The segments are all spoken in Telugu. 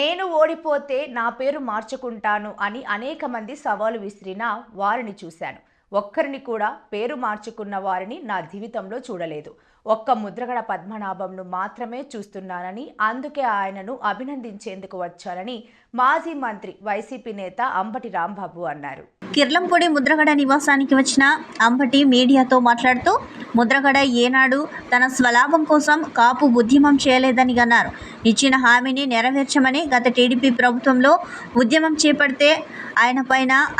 నేను ఓడిపోతే నా పేరు మార్చుకుంటాను అని అనేక మంది సవాలు విసిరినా వారిని చూశాను. ఒక్కరిని కూడా పేరు మార్చుకున్న వారిని నా జీవితంలో చూడలేదు. ఒక్క ముద్రగడ పద్మనాభంను మాత్రమే చూస్తున్నానని, అందుకే ఆయనను అభినందించేందుకు వచ్చానని మాజీ మంత్రి వైసీపీ నేత అంబటి రాంబాబు అన్నారు. కిర్లంపూడి ముద్రగడ నివాసానికి వచ్చిన అంబటి మీడియాతో మాట్లాడుతూ, ముద్రగడ ఏనాడు తన స్వలాభం కోసం కాపు ఉద్యమం చేయలేదని అన్నారు. ఇచ్చిన హామీని నెరవేర్చమని గత టీడీపీ ప్రభుత్వంలో ఉద్యమం చేపడితే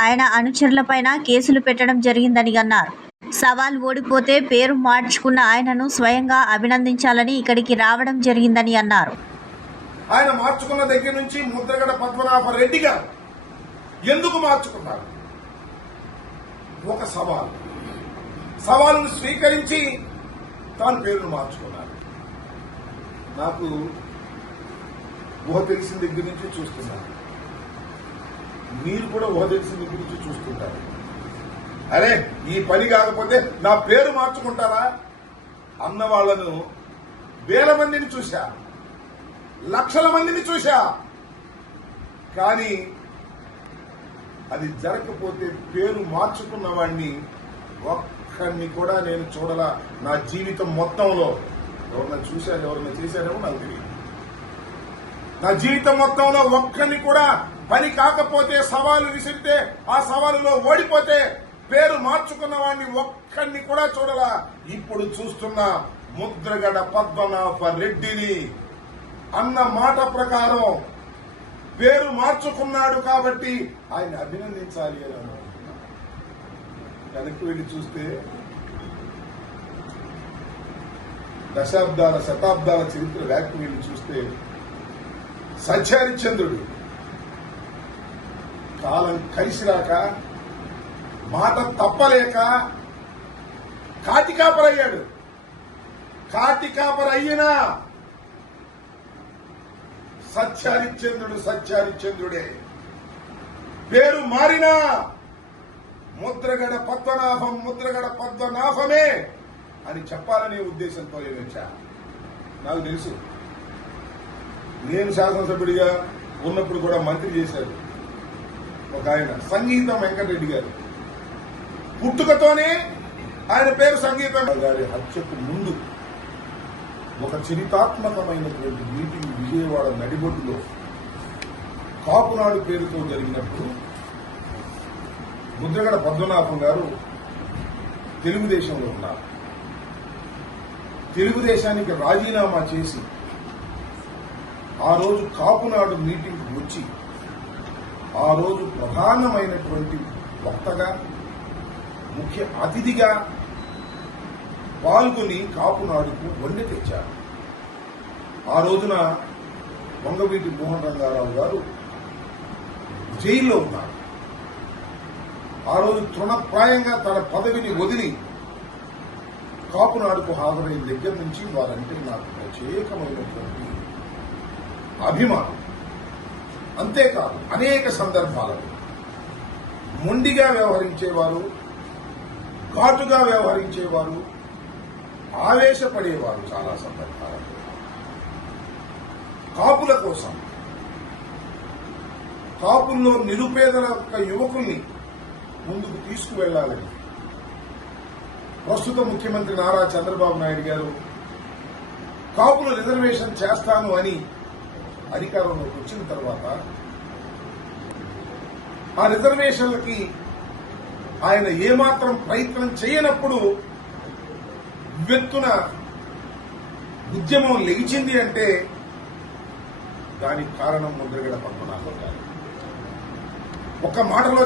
ఆయన అనుచరులపైన కేసులు పెట్టడం జరిగిందని అన్నారు. సవాల్ ఓడిపోతే పేరు మార్చుకున్న ఆయనను స్వయంగా అభినందించాలని ఇక్కడికి రావడం జరిగిందని అన్నారు. ఆయన మార్చుకున్న దగ్గర నుంచి ముద్రగడ పద్మనాభ రెడ్డి గారు ఎందుకు మార్చుకున్నారు? ఒక సవాలును స్వీకరించి తాను పేరును మార్చుకున్నారు. నాకు ఊహ తెలిసిన దగ్గర నుంచి చూస్తున్నాను, మీరు కూడా ఊహ తెలిసిన దగ్గర నుంచి చూస్తుంటారు. అరే, ఈ పని కాకపోతే నా పేరు మార్చుకుంటారా అన్న వాళ్లను వేల మందిని చూశా, లక్షల మందిని చూశా. కానీ అది జరగకపోతే పేరు మార్చుకున్న వాడిని ఒక్కడిని కూడా నేను చూడలా నా జీవితం మొత్తంలో. ఎవరన్నా చూశాను, ఎవరన్నా చేశానేమో నాకు తెలియదు. నా జీవితం మొత్తంలో ఒక్కడిని కూడా పని కాకపోతే, సవాలు విసిరితే ఆ సవాలులో ఓడిపోతే పేరు మార్చుకున్న వాడిని ఒక్కడిని కూడా చూడలా. ఇప్పుడు చూస్తున్న ముద్రగడ పద్మనాభ రెడ్డిని అన్న మాట ప్రకారం పేరు మార్చుకున్నాడు కాబట్టి ఆయన అభినందించాలి అని అనుకుంటున్నా. వెనక్కి వెళ్లి చూస్తే శతాబ్దాల చరిత్ర వెనక్కి వెళ్లి చూస్తే సత్యహరిశ్చంద్రుడు కాలం కలిసిరాక, మాట తప్పలేక కాటికాపరయ్యాడు. కాటికాపరయ్యినా సత్యహరిశ్చంద్రుడే. పేరు మారినా ముద్రగడ పద్మనాభమే అని చెప్పాలనే ఉద్దేశంతో వచ్చా. నాకు తెలుసు, నేను శాసనసభ్యుడిగా ఉన్నప్పుడు కూడా మంత్రి చేశారు ఒక ఆయన, సంగీతం వెంకటరెడ్డి గారు. పుట్టుకతోనే ఆయన పేరు సంగీతం గారి హత్యకు ముందు ఒక చరితాత్మకమైనటువంటి మీటింగ్ విజయవాడ నడిబొడ్డులో కాపునాడు పేరుతో జరిగినప్పుడు ముద్రగడ పద్మనాభం గారు తెలుగుదేశంలో ఉన్నారు. తెలుగుదేశానికి రాజీనామా చేసి ఆ రోజు కాపునాడు మీటింగ్ వచ్చి ఆ రోజు ప్రధానమైనటువంటి వక్తగా, ముఖ్య అతిథిగా పాల్గొని కాపునాడుకు వన్నె తెచ్చారు. ఆ రోజున వంగవీటి మోహన్ రంగారావు గారు జైల్లో ఉన్నారు. ఆ రోజు తృణప్రాయంగా తన పదవిని వదిలి కాపునాడుకు హాజరైన దగ్గర నుంచి వారంటే నాకు ప్రత్యేకమైనటువంటి అభిమానం. అంతేకాదు, అనేక సందర్భాలలో మొండిగా వ్యవహరించేవారు, ఘాటుగా వ్యవహరించేవారు, ఆవేశపడేవారు. చాలా సందర్భాలలో కాపుల కోసం, కాపుల్లో నిరుపేదల యొక్క యువకుల్ని ముందుకు తీసుకువెళ్లాలని ప్రస్తుత ముఖ్యమంత్రి నారా చంద్రబాబు నాయుడు గారు కాపుల రిజర్వేషన్ చేస్తాను అని అధికారంలోకి వచ్చిన తర్వాత ఆ రిజర్వేషన్లకి ఆయన ఏమాత్రం ప్రయత్నం చేయనప్పుడు ఉవ్వెత్తున ఉద్యమం లెగిచింది అంటే దానికి కారణం ముద్రగడ పద్మనాభం గారు. ఒక మాటలో